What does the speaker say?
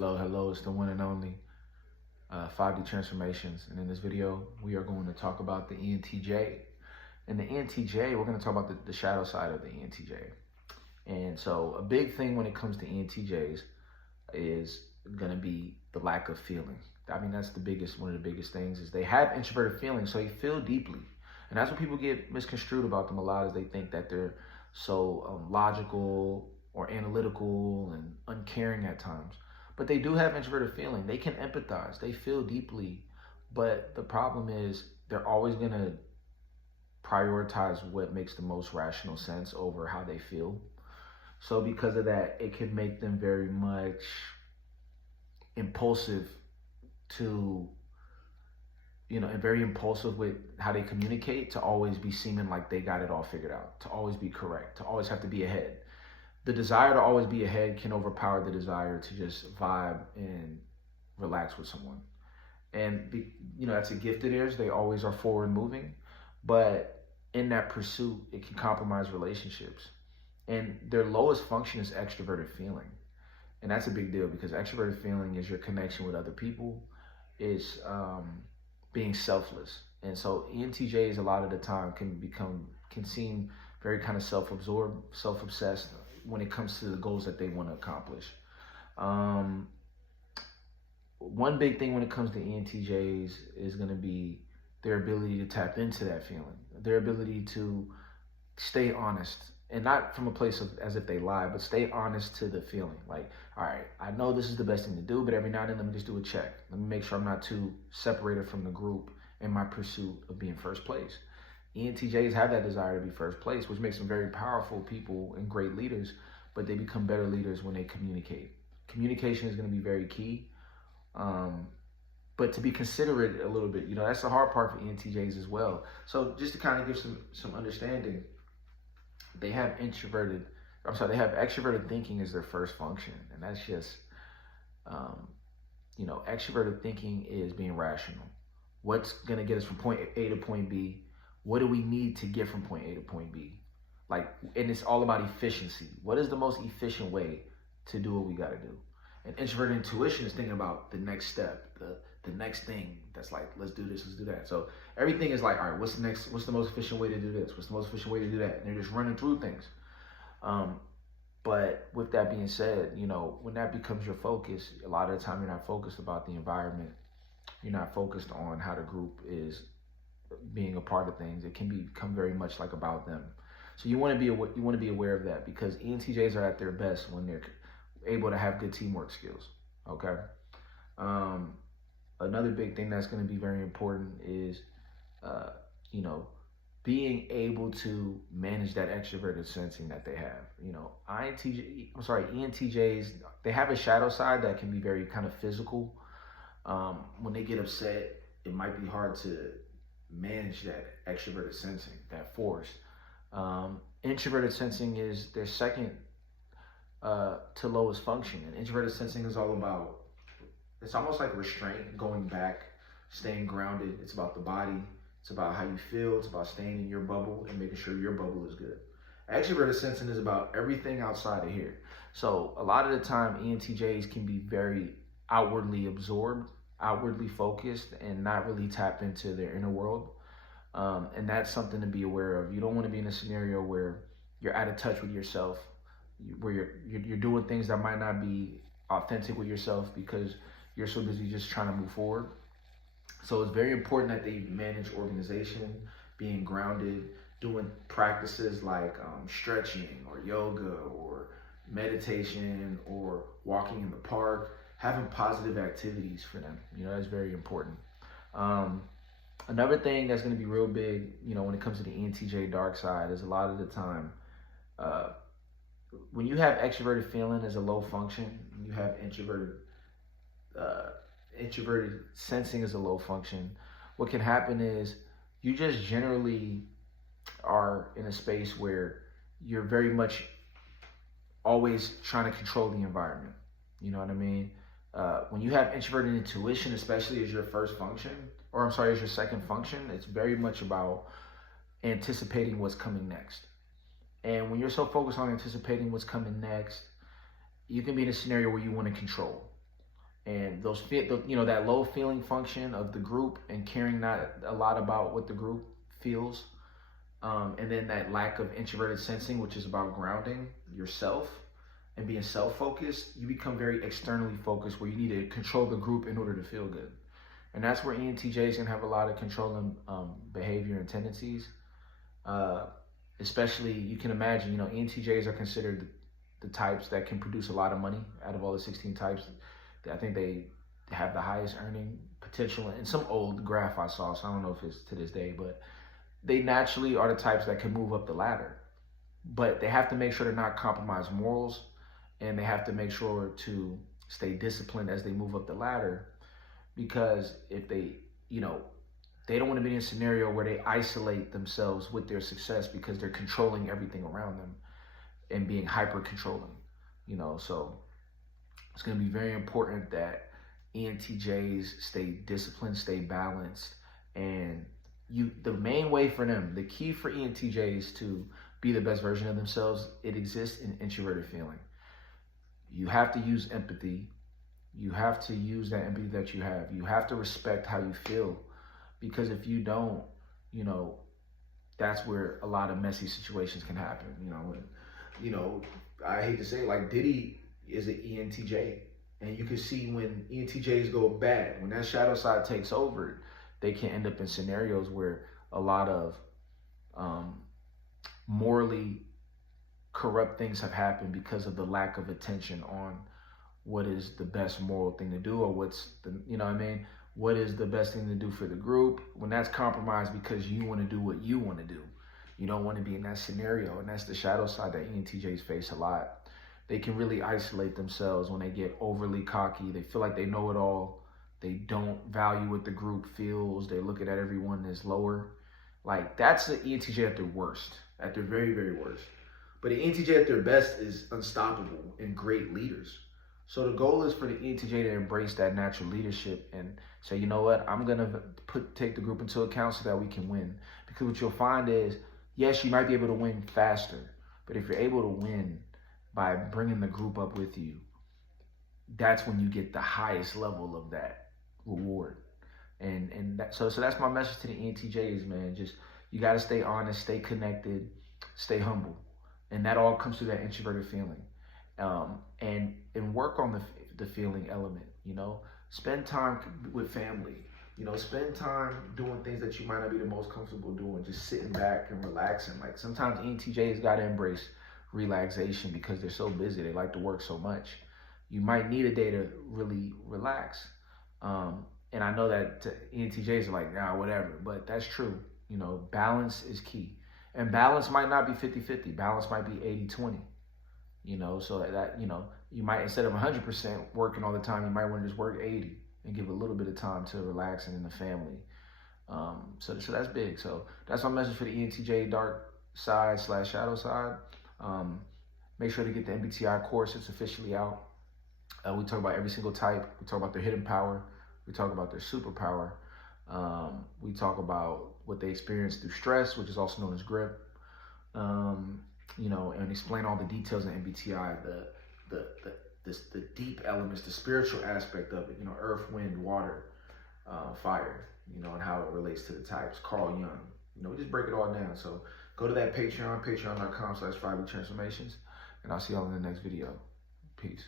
Hello, it's the one and only 5D Transformations. And in this video, we are going to talk about the ENTJ. And the ENTJ, we're going to talk about the shadow side of the ENTJ. And so a big thing when it comes to ENTJs is going to be the lack of feeling. I mean, that's one of the biggest things is they have introverted feelings, so they feel deeply. And that's what people get misconstrued about them a lot, is they think that they're so logical or analytical and uncaring at times. But they do have introverted feeling. They can empathize. They feel deeply. But the problem is they're always going to prioritize what makes the most rational sense over how they feel. So because of that, it can make them very much impulsive and very impulsive with how they communicate, to always be seeming like they got it all figured out, to always be correct, to always have to be ahead. The desire to always be ahead can overpower the desire to just vibe and relax with someone. And that's a gift of theirs. They always are forward moving, but in that pursuit, it can compromise relationships. And their lowest function is extroverted feeling. And that's a big deal, because extroverted feeling is your connection with other people, is being selfless. And so ENTJs a lot of the time can seem very kind of self-absorbed, self-obsessed when it comes to the goals that they want to accomplish. One big thing when it comes to ENTJs is going to be their ability to tap into that feeling, their ability to stay honest, and not from a place of as if they lie, but stay honest to the feeling. Like, all right, I know this is the best thing to do, but every now and then let me just do a check. Let me make sure I'm not too separated from the group in my pursuit of being first place. ENTJs have that desire to be first place, which makes them very powerful people and great leaders, but they become better leaders when they communicate. Communication is going to be very key, but to be considerate a little bit, that's the hard part for ENTJs as well. So just to kind of give some understanding, they have extroverted thinking as their first function. And that's just, extroverted thinking is being rational. What's going to get us from point A to point B? What do we need to get from point A to point B? And it's all about efficiency. What is the most efficient way to do what we got to do? And introverted intuition is thinking about the next step, the next thing that's like, let's do this, let's do that. So everything is like, all right, what's the most efficient way to do this? What's the most efficient way to do that? And they're just running through things. But with that being said, when that becomes your focus, a lot of the time you're not focused about the environment. You're not focused on how the group is being a part of things. It can become very much like about them. So you want to be aware of that, because ENTJs are at their best when they're able to have good teamwork skills. Okay. Another big thing that's going to be very important is, being able to manage that extroverted sensing that they have. ENTJs, they have a shadow side that can be very kind of physical. When they get upset, it might be hard to manage that extroverted sensing, that force. Introverted sensing is their second to lowest function. And introverted sensing is all about, it's almost like restraint, going back, staying grounded. It's about the body. It's about how you feel. It's about staying in your bubble and making sure your bubble is good. Extroverted sensing is about everything outside of here. So a lot of the time, ENTJs can be very outwardly absorbed, outwardly focused, and not really tap into their inner world. And that's something to be aware of. You don't want to be in a scenario where you're out of touch with yourself, where you're doing things that might not be authentic with yourself because you're so busy just trying to move forward. So it's very important that they manage organization, being grounded, doing practices like stretching or yoga or meditation or walking in the park, having positive activities for them. That's very important. Another thing that's going to be real big, when it comes to the ENTJ dark side, is a lot of the time, when you have extroverted feeling as a low function, you have introverted sensing as a low function, what can happen is you just generally are in a space where you're very much always trying to control the environment. You know what I mean? When you have introverted intuition, especially as your as your second function, it's very much about anticipating what's coming next. And when you're so focused on anticipating what's coming next, you can be in a scenario where you want to control. And that low feeling function of the group and caring not a lot about what the group feels, and then that lack of introverted sensing, which is about grounding yourself and being self-focused, you become very externally focused, where you need to control the group in order to feel good. And that's where ENTJs can have a lot of controlling behavior and tendencies. Especially, you can imagine, ENTJs are considered the types that can produce a lot of money out of all the 16 types. I think they have the highest earning potential in some old graph I saw, so I don't know if it's to this day, but they naturally are the types that can move up the ladder. But they have to make sure to not compromise morals, and they have to make sure to stay disciplined as they move up the ladder, because if they don't want to be in a scenario where they isolate themselves with their success because they're controlling everything around them and being hyper controlling, so it's going to be very important that ENTJs stay disciplined, stay balanced. And the main way for them, the key for ENTJs to be the best version of themselves, it exists in introverted feeling. You have to use empathy. You have to use that empathy that you have. You have to respect how you feel, because if you don't, that's where a lot of messy situations can happen. I hate to say it, like Diddy is an ENTJ, and you can see when ENTJs go bad, when that shadow side takes over, they can end up in scenarios where a lot of morally corrupt things have happened because of the lack of attention on what is the best moral thing to do, or what is the best thing to do for the group. When that's compromised because you want to do what you want to do, you don't want to be in that scenario. And that's the shadow side that ENTJs face a lot. They can really isolate themselves when they get overly cocky. They feel like they know it all. They don't value what the group feels. They look at everyone as lower. Like, that's the ENTJ at their worst, at their very, very worst. But the ENTJ at their best is unstoppable and great leaders. So the goal is for the ENTJ to embrace that natural leadership and say, you know what, I'm going to take the group into account so that we can win. Because what you'll find is, yes, you might be able to win faster, but if you're able to win by bringing the group up with you, that's when you get the highest level of that reward. So that's my message to the ENTJs, man. Just, you got to stay honest, stay connected, stay humble. And that all comes through that introverted feeling. And work on the feeling element, spend time with family, spend time doing things that you might not be the most comfortable doing, just sitting back and relaxing. Like, sometimes ENTJs got to embrace relaxation because they're so busy. They like to work so much. You might need a day to really relax. And I know that ENTJs are like, nah, whatever, but that's true. Balance is key. And balance might not be 50-50. Balance might be 80-20. So that you might, instead of 100% working all the time, you might want to just work 80 and give a little bit of time to relaxing in the family. So that's big. So that's my message for the ENTJ dark side / shadow side. Make sure to get the MBTI course. It's officially out. We talk about every single type. We talk about their hidden power. We talk about their superpower. We talk about what they experience through stress, which is also known as grip. And explain all the details in MBTI, the deep elements, the spiritual aspect of it, earth, wind, water, fire, and how it relates to the types. Carl Jung, we just break it all down. So go to that Patreon, patreon.com/5etransformations, and I'll see y'all in the next video. Peace.